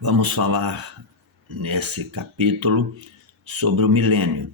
Vamos falar nesse capítulo sobre o milênio.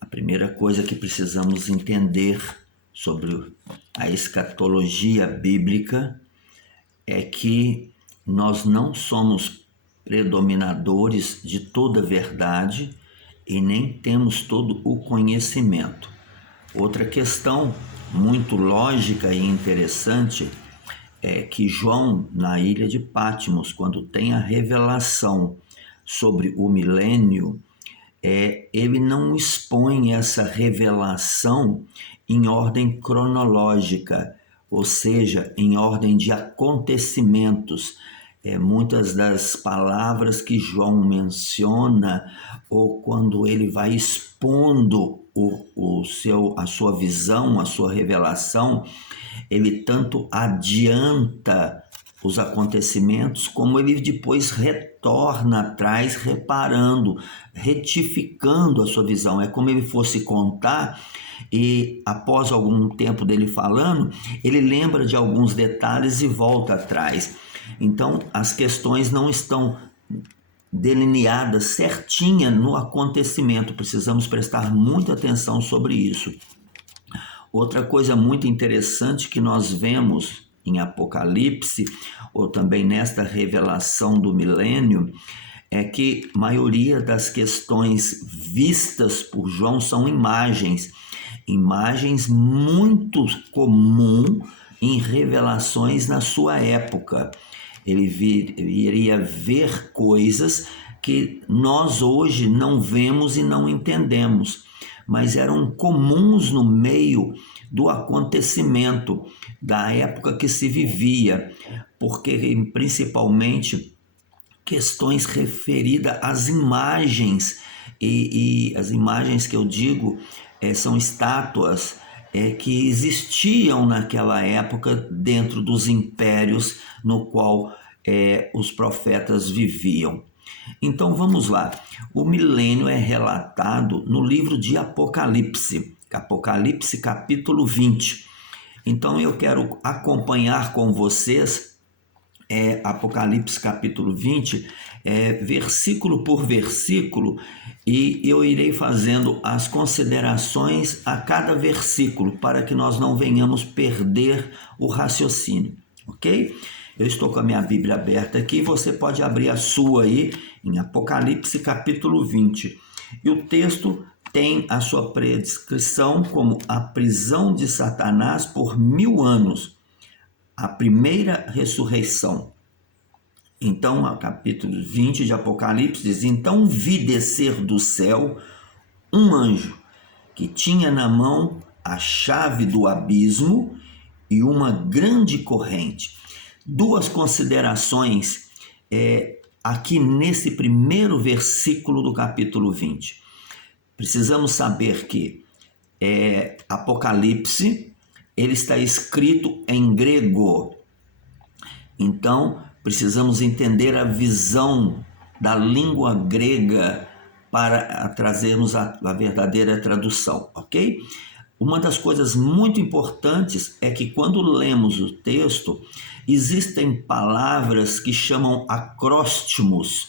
A primeira coisa que precisamos entender sobre a escatologia bíblica é que nós não somos predominadores de toda a verdade e nem temos todo o conhecimento. Outra questão muito lógica e interessante é que João, na ilha de Patmos, quando tem a revelação sobre o milênio, ele não expõe essa revelação em ordem cronológica, ou seja, em ordem de acontecimentos. Muitas das palavras que João menciona, ou quando ele vai expondo a sua visão, a sua revelação, ele tanto adianta os acontecimentos, como ele depois retorna atrás, reparando, retificando a sua visão. É como ele fosse contar e, após algum tempo dele falando, ele lembra de alguns detalhes e volta atrás. Então, as questões não estão delineadas certinha no acontecimento. Precisamos prestar muita atenção sobre isso. Outra coisa muito interessante que nós vemos em Apocalipse, ou também nesta revelação do milênio, é que a maioria das questões vistas por João são imagens muito comum em revelações na sua época. Ele iria ver coisas que nós hoje não vemos e não entendemos, mas eram comuns no meio do acontecimento, da época que se vivia, porque principalmente questões referidas às imagens, e as imagens que eu digo são estátuas que existiam naquela época dentro dos impérios no qual os profetas viviam. Então vamos lá. O milênio é relatado no livro de Apocalipse, capítulo 20. Então eu quero acompanhar com vocês Apocalipse capítulo 20, versículo por versículo, e eu irei fazendo as considerações a cada versículo para que nós não venhamos perder o raciocínio, ok? Eu estou com a minha Bíblia aberta aqui, você pode abrir a sua aí em Apocalipse capítulo 20. E o texto tem a sua prescrição como a prisão de Satanás por 1000 anos, a primeira ressurreição. Então, o capítulo 20 de Apocalipse diz: então vi descer do céu um anjo que tinha na mão a chave do abismo e uma grande corrente. Duas considerações aqui nesse primeiro versículo do capítulo 20. Precisamos saber que Apocalipse ele está escrito em grego. Então, precisamos entender a visão da língua grega para trazermos a verdadeira tradução, ok? Uma das coisas muito importantes é que quando lemos o texto, existem palavras que chamam acróstimos,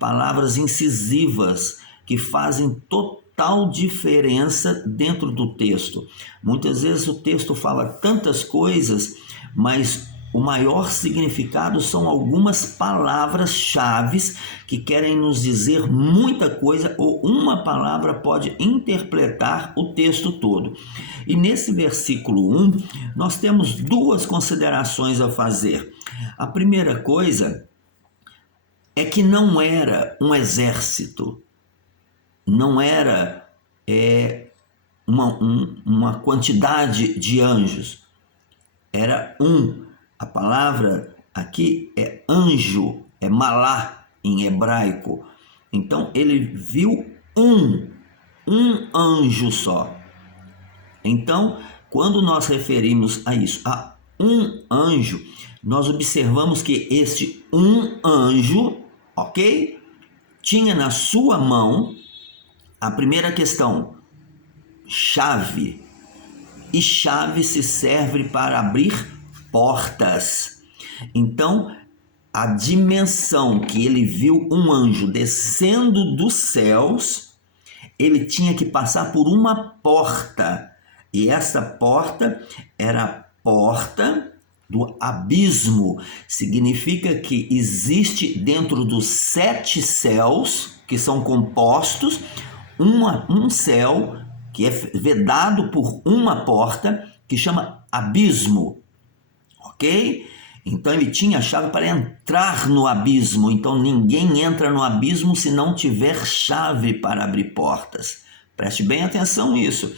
palavras incisivas que fazem total diferença dentro do texto. Muitas vezes o texto fala tantas coisas, mas o maior significado são algumas palavras-chave que querem nos dizer muita coisa, ou uma palavra pode interpretar o texto todo. E nesse versículo 1, nós temos duas considerações a fazer. A primeira coisa é que não era um exército, não era uma quantidade de anjos, era um. A palavra aqui é anjo, é malá em hebraico. Então ele viu um anjo só. Então, quando nós referimos a isso, a um anjo, nós observamos que este um anjo, ok? Tinha na sua mão a primeira questão, chave. E chave se serve para abrir portas. Então, a dimensão que ele viu um anjo descendo dos céus, ele tinha que passar por uma porta. E essa porta era a porta do abismo. Significa que existe dentro dos 7 céus, que são compostos, um céu que é vedado por uma porta, que chama abismo, ok? Então ele tinha a chave para entrar no abismo. Então ninguém entra no abismo se não tiver chave para abrir portas. Preste bem atenção nisso.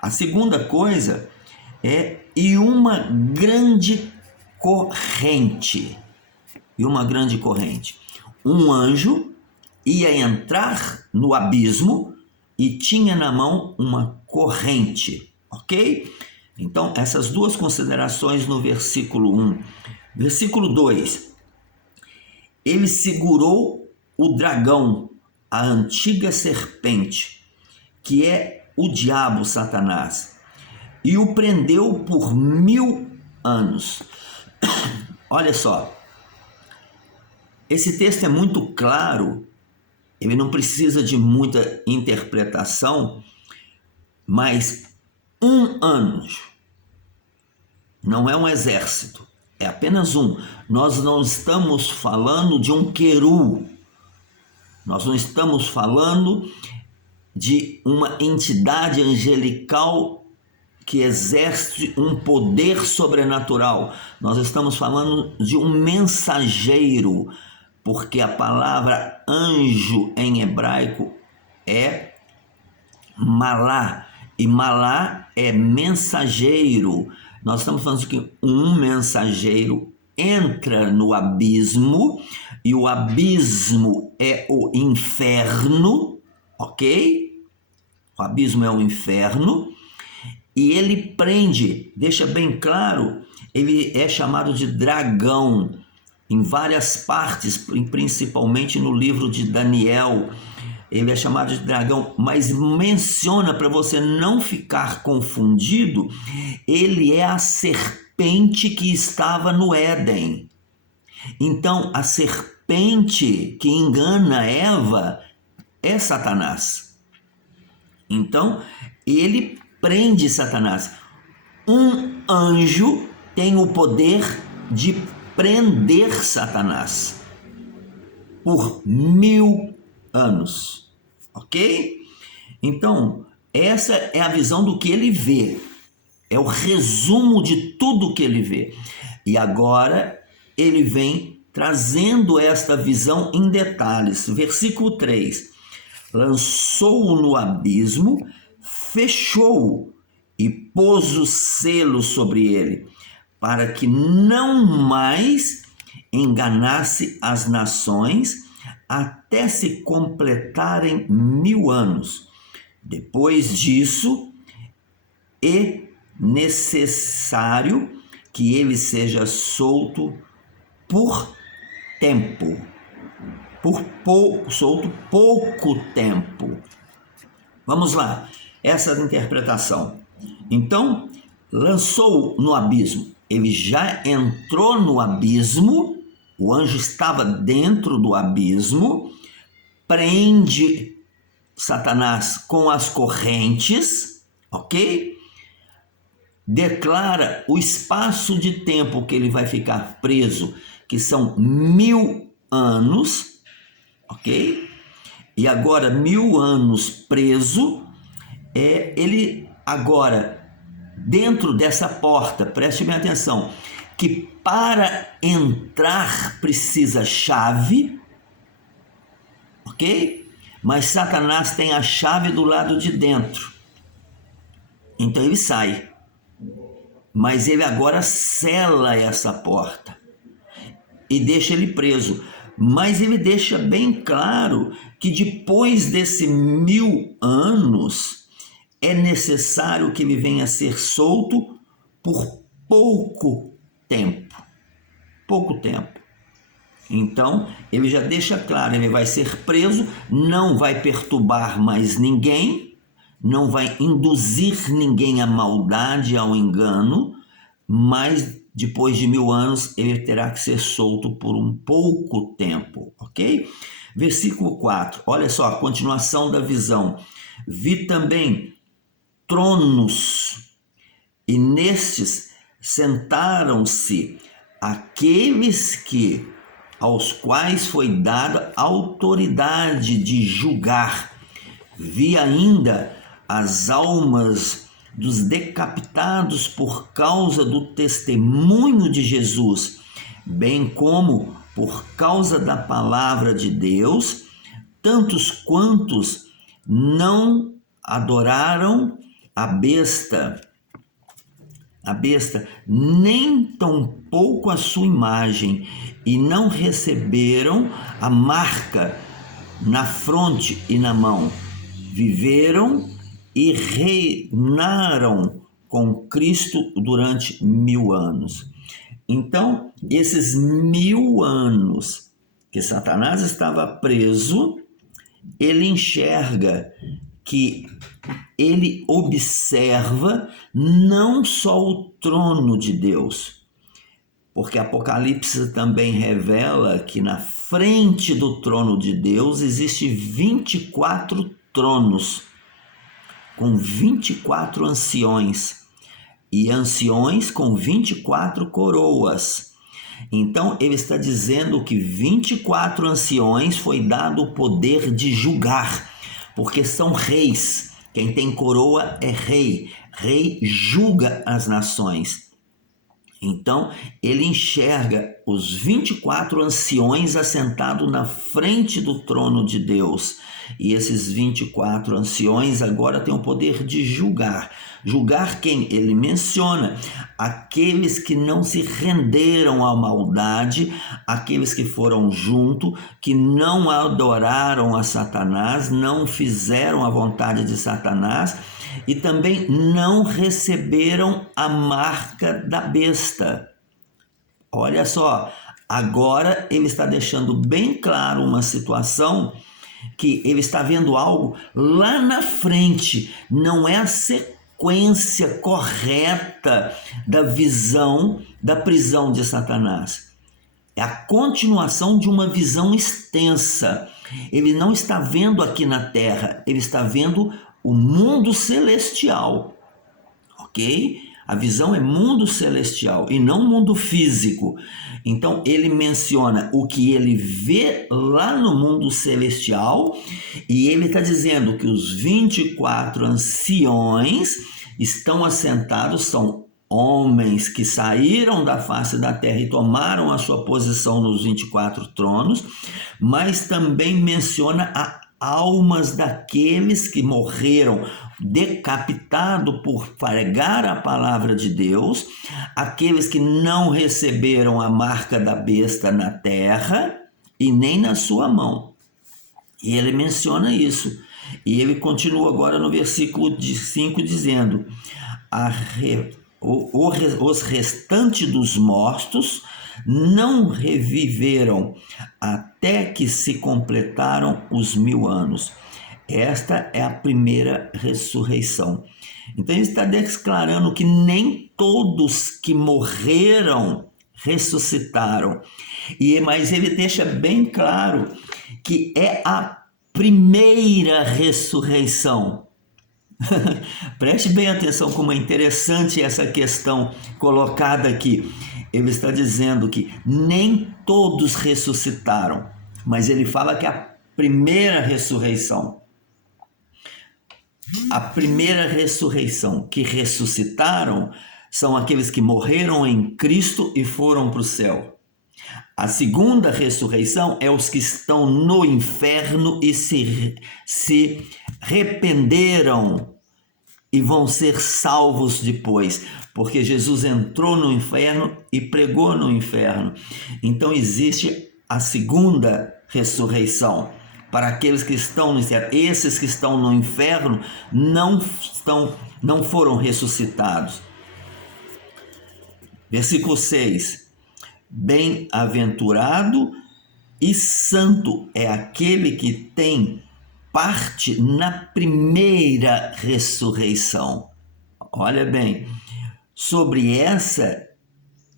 A segunda coisa é uma grande corrente. E uma grande corrente. Um anjo ia entrar no abismo e tinha na mão uma corrente, ok? Então, essas duas considerações no versículo 1. Versículo 2. Ele segurou o dragão, a antiga serpente, que é o diabo, Satanás, e o prendeu por 1000 anos. Olha só, esse texto é muito claro, ele não precisa de muita interpretação, mas um anjo não é um exército, é apenas um. Nós não estamos falando de um querub, nós não estamos falando de uma entidade angelical que exerce um poder sobrenatural. Nós estamos falando de um mensageiro, porque a palavra anjo em hebraico é malá, e malá é mensageiro. Nós estamos falando de que um mensageiro entra no abismo, e o abismo é o inferno, ok? O abismo é o inferno, e ele prende, deixa bem claro, ele é chamado de dragão em várias partes, principalmente no livro de Daniel, ele é chamado de dragão, mas menciona, para você não ficar confundido, ele é a serpente que estava no Éden. Então, a serpente que engana Eva é Satanás. Então, ele prende Satanás. Um anjo tem o poder de prender Satanás por 1000 anos, ok? Então, essa é a visão do que ele vê, é o resumo de tudo que ele vê. E agora ele vem trazendo esta visão em detalhes. Versículo 3: lançou-o no abismo, fechou-o e pôs o selo sobre ele, para que não mais enganasse as nações, até se completarem 1000 anos. Depois disso, é necessário que ele seja solto por tempo, solto pouco tempo. Vamos lá, essa interpretação. Então, lançou no abismo. Ele já entrou no abismo, o anjo estava dentro do abismo, prende Satanás com as correntes, ok? Declara o espaço de tempo que ele vai ficar preso, que são 1000 anos, ok? E agora 1000 anos preso, ele agora dentro dessa porta, preste bem atenção, que para entrar precisa chave, ok? Mas Satanás tem a chave do lado de dentro, então ele sai, mas ele agora sela essa porta e deixa ele preso. Mas ele deixa bem claro que depois desse 1000 anos é necessário que ele venha a ser solto por pouco tempo. Pouco tempo. Então, ele já deixa claro, ele vai ser preso, não vai perturbar mais ninguém, não vai induzir ninguém à maldade, ao engano, mas depois de 1000 anos, ele terá que ser solto por um pouco tempo, ok? Versículo 4, olha só, a continuação da visão. Vi também tronos, e nestes sentaram-se aqueles aos quais foi dada autoridade de julgar. Vi ainda as almas dos decapitados por causa do testemunho de Jesus, bem como por causa da palavra de Deus, tantos quantos não adoraram a besta, nem tampouco a sua imagem, e não receberam a marca na fronte e na mão. Viveram e reinaram com Cristo durante 1000 anos. Então, esses 1000 anos que Satanás estava preso, ele enxerga que ele observa não só o trono de Deus, porque Apocalipse também revela que na frente do trono de Deus existe 24 tronos, com 24 anciões, e anciões com 24 coroas. Então ele está dizendo que 24 anciões foi dado o poder de julgar, porque são reis. Quem tem coroa é rei. Rei julga as nações. Então, ele enxerga os 24 anciões assentados na frente do trono de Deus. E esses 24 anciões agora têm o poder de julgar. Julgar quem? Ele menciona aqueles que não se renderam à maldade, aqueles que foram junto, que não adoraram a Satanás, não fizeram a vontade de Satanás, e também não receberam a marca da besta. Olha só, agora ele está deixando bem claro uma situação que ele está vendo algo lá na frente, não é a sequência correta da visão da prisão de Satanás. É a continuação de uma visão extensa. Ele não está vendo aqui na terra, ele está vendo o mundo celestial, ok? A visão é mundo celestial e não mundo físico. Então ele menciona o que ele vê lá no mundo celestial, e ele está dizendo que os 24 anciões estão assentados, são homens que saíram da face da terra e tomaram a sua posição nos 24 tronos, mas também menciona a almas daqueles que morreram decapitados por pregar a palavra de Deus, aqueles que não receberam a marca da besta na terra e nem na sua mão. E ele menciona isso. E ele continua agora no versículo 5 dizendo: os restantes dos mortos não reviveram até que se completaram os 1000 anos. Esta é a primeira ressurreição. Então ele está declarando que nem todos que morreram ressuscitaram. Mas ele deixa bem claro que é a primeira ressurreição. Preste bem atenção como é interessante essa questão colocada aqui. Ele está dizendo que nem todos ressuscitaram, mas ele fala que é a primeira ressurreição. A primeira ressurreição que ressuscitaram são aqueles que morreram em Cristo e foram para o céu. A segunda ressurreição é os que estão no inferno e se arrependeram e vão ser salvos depois, porque Jesus entrou no inferno e pregou no inferno. Então existe a segunda ressurreição para aqueles que estão no inferno. Esses que estão no inferno não foram ressuscitados. Versículo 6. Bem-aventurado e santo é aquele que tem parte na primeira ressurreição. Olha bem, sobre essa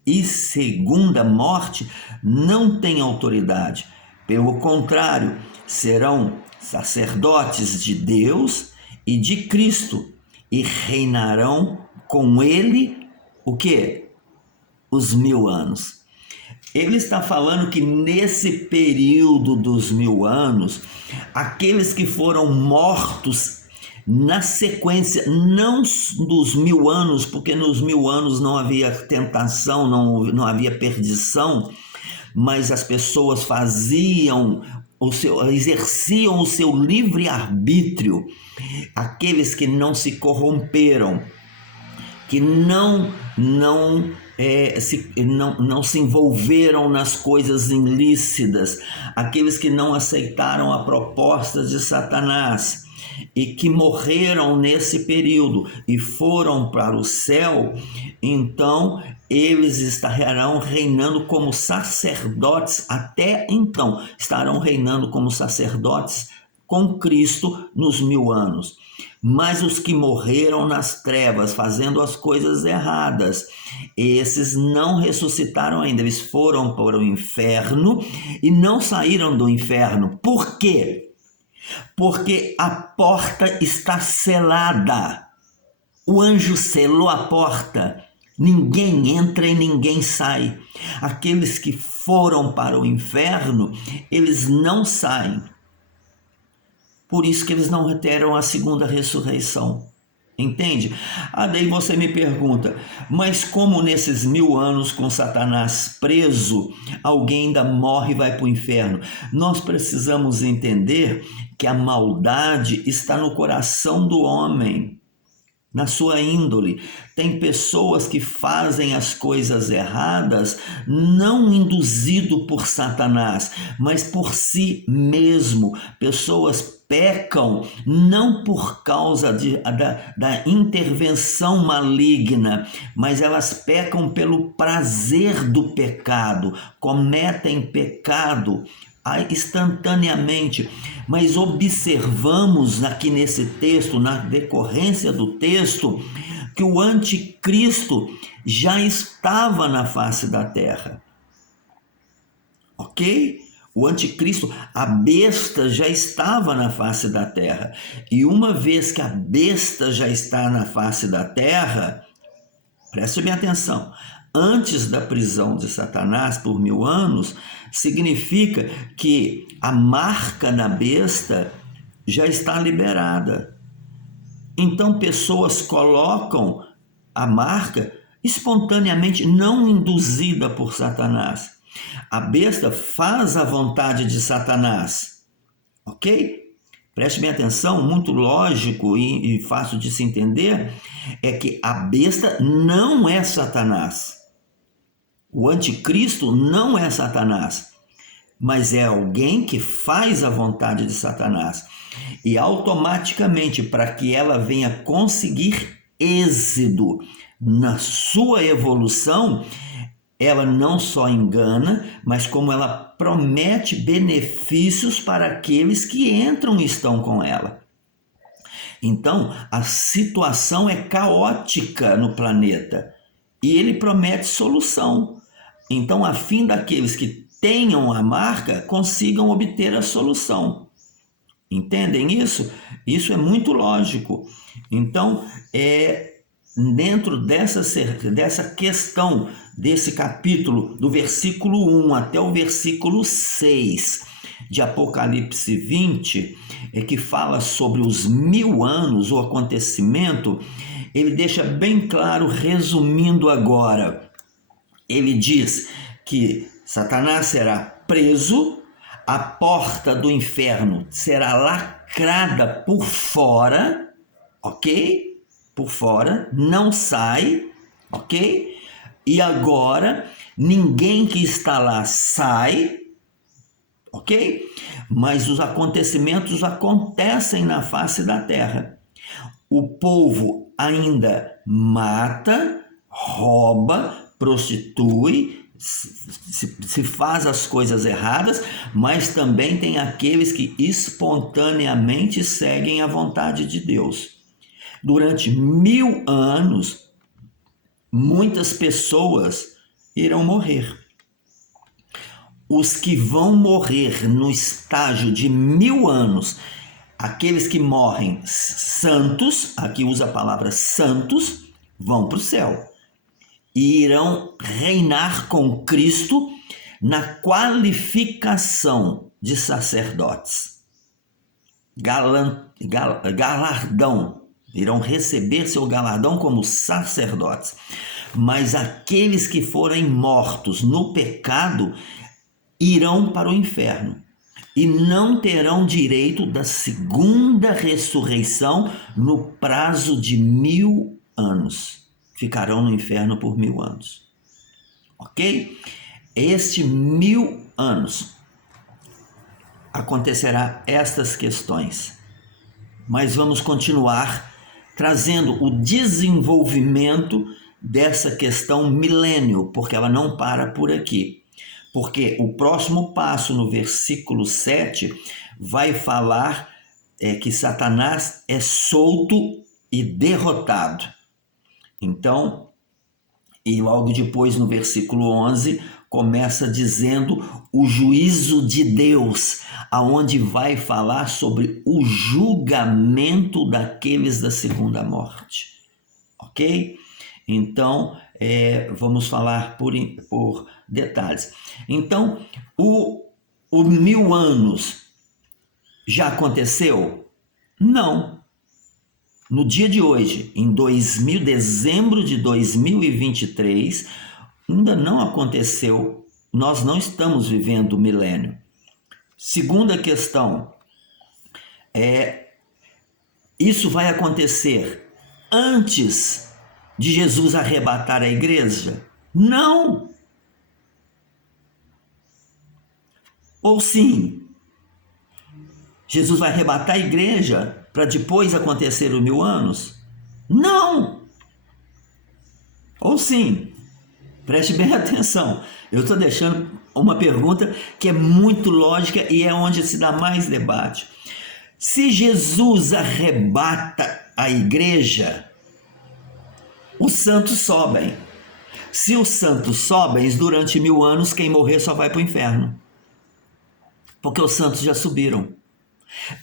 e segunda morte não têm autoridade. Pelo contrário, serão sacerdotes de Deus e de Cristo e reinarão com ele o quê? Os 1000 anos. Ele está falando que nesse período dos 1000 anos, aqueles que foram mortos na sequência, não dos 1000 anos, porque nos 1000 anos não havia tentação, não havia perdição, mas as pessoas exerciam o seu livre-arbítrio, aqueles que não se corromperam, que não se envolveram nas coisas ilícitas, aqueles que não aceitaram a proposta de Satanás e que morreram nesse período e foram para o céu, então eles estarão reinando como sacerdotes, até então estarão reinando como sacerdotes com Cristo nos 1000 anos. Mas os que morreram nas trevas, fazendo as coisas erradas, esses não ressuscitaram ainda, eles foram para o inferno e não saíram do inferno. Por quê? Porque a porta está selada. O anjo selou a porta. Ninguém entra e ninguém sai. Aqueles que foram para o inferno, eles não saem. Por isso que eles não terão a segunda ressurreição. Entende? Daí você me pergunta, mas como nesses 1000 anos com Satanás preso, alguém ainda morre e vai para o inferno? Nós precisamos entender que a maldade está no coração do homem, na sua índole. Tem pessoas que fazem as coisas erradas não induzido por Satanás, mas por si mesmo. Pessoas pecam não por causa da intervenção maligna, mas elas pecam pelo prazer do pecado, cometem pecado instantaneamente. Mas observamos aqui nesse texto, na decorrência do texto, que o anticristo já estava na face da terra. Ok? O anticristo, a besta, já estava na face da terra. E uma vez que a besta já está na face da terra, preste bem atenção, antes da prisão de Satanás por 1000 anos, significa que a marca da besta já está liberada. Então pessoas colocam a marca espontaneamente, não induzida por Satanás. A besta faz a vontade de Satanás, ok? Preste bem atenção, muito lógico e fácil de se entender, é que a besta não é Satanás. O anticristo não é Satanás, mas é alguém que faz a vontade de Satanás. E automaticamente, para que ela venha conseguir êxito na sua evolução, ela não só engana, mas como ela promete benefícios para aqueles que entram e estão com ela. Então, a situação é caótica no planeta e ele promete solução. Então, a fim daqueles que tenham a marca, consigam obter a solução. Entendem isso? Isso é muito lógico. Então, dentro dessa questão, desse capítulo, do versículo 1 até o versículo 6 de Apocalipse 20, que fala sobre os 1000 anos, o acontecimento, ele deixa bem claro, resumindo agora, ele diz que Satanás será preso, a porta do inferno será lacrada por fora, ok? Por fora, não sai, ok? E agora, ninguém que está lá sai, ok? Mas os acontecimentos acontecem na face da terra. O povo ainda mata, rouba, prostitui, se faz as coisas erradas, mas também tem aqueles que espontaneamente seguem a vontade de Deus. Durante 1000 anos, muitas pessoas irão morrer. Os que vão morrer no estágio de 1000 anos, aqueles que morrem santos, aqui usa a palavra santos, vão para o céu e irão reinar com Cristo na qualificação de sacerdotes. Galardão, irão receber seu galardão como sacerdotes. Mas aqueles que forem mortos no pecado irão para o inferno e não terão direito da segunda ressurreição no prazo de 1000 anos. Ficarão no inferno por 1000 anos. Ok? Este 1000 anos acontecerá estas questões. Mas vamos continuar trazendo o desenvolvimento dessa questão milênio, porque ela não para por aqui. Porque o próximo passo, no versículo 7, vai falar que Satanás é solto e derrotado. Então, e logo depois, no versículo 11, começa dizendo o juízo de Deus, aonde vai falar sobre o julgamento daqueles da segunda morte. Ok? Então, vamos falar por detalhes. Então, o 1000 anos já aconteceu? Não. No dia de hoje, em dezembro de 2023, ainda não aconteceu. Nós não estamos vivendo o milênio. Segunda questão, isso vai acontecer antes de Jesus arrebatar a igreja? Não! Ou sim? Jesus vai arrebatar a igreja para depois acontecer os 1000 anos? Não! Ou sim? Preste bem atenção. Eu estou deixando uma pergunta que é muito lógica e é onde se dá mais debate. Se Jesus arrebata a igreja, os santos sobem. Se os santos sobem, durante 1000 anos, quem morrer só vai para o inferno. Porque os santos já subiram.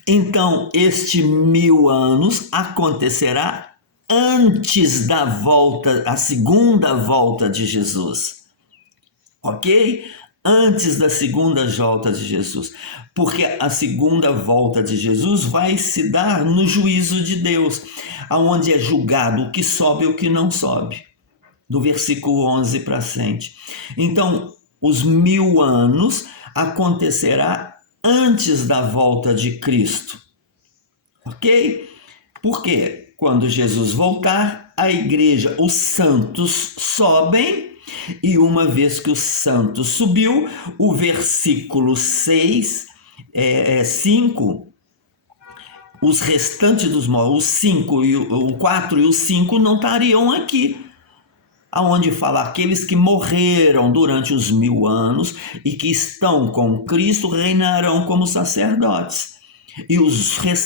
Então, este 1000 anos acontecerá antes da volta, a segunda volta de Jesus. Ok? Antes da segunda volta de Jesus. Porque a segunda volta de Jesus vai se dar no juízo de Deus, aonde é julgado o que sobe e o que não sobe. Do versículo 11 para frente. Então, os 1000 anos acontecerá antes da volta de Cristo. Ok? Porque quando Jesus voltar, a igreja, os santos sobem, e uma vez que o santo subiu, o versículo 5, os restantes dos mortos, o 4 e o 5 não estariam aqui. Aonde fala aqueles que morreram durante os 1000 anos e que estão com Cristo reinarão como sacerdotes. E os restantes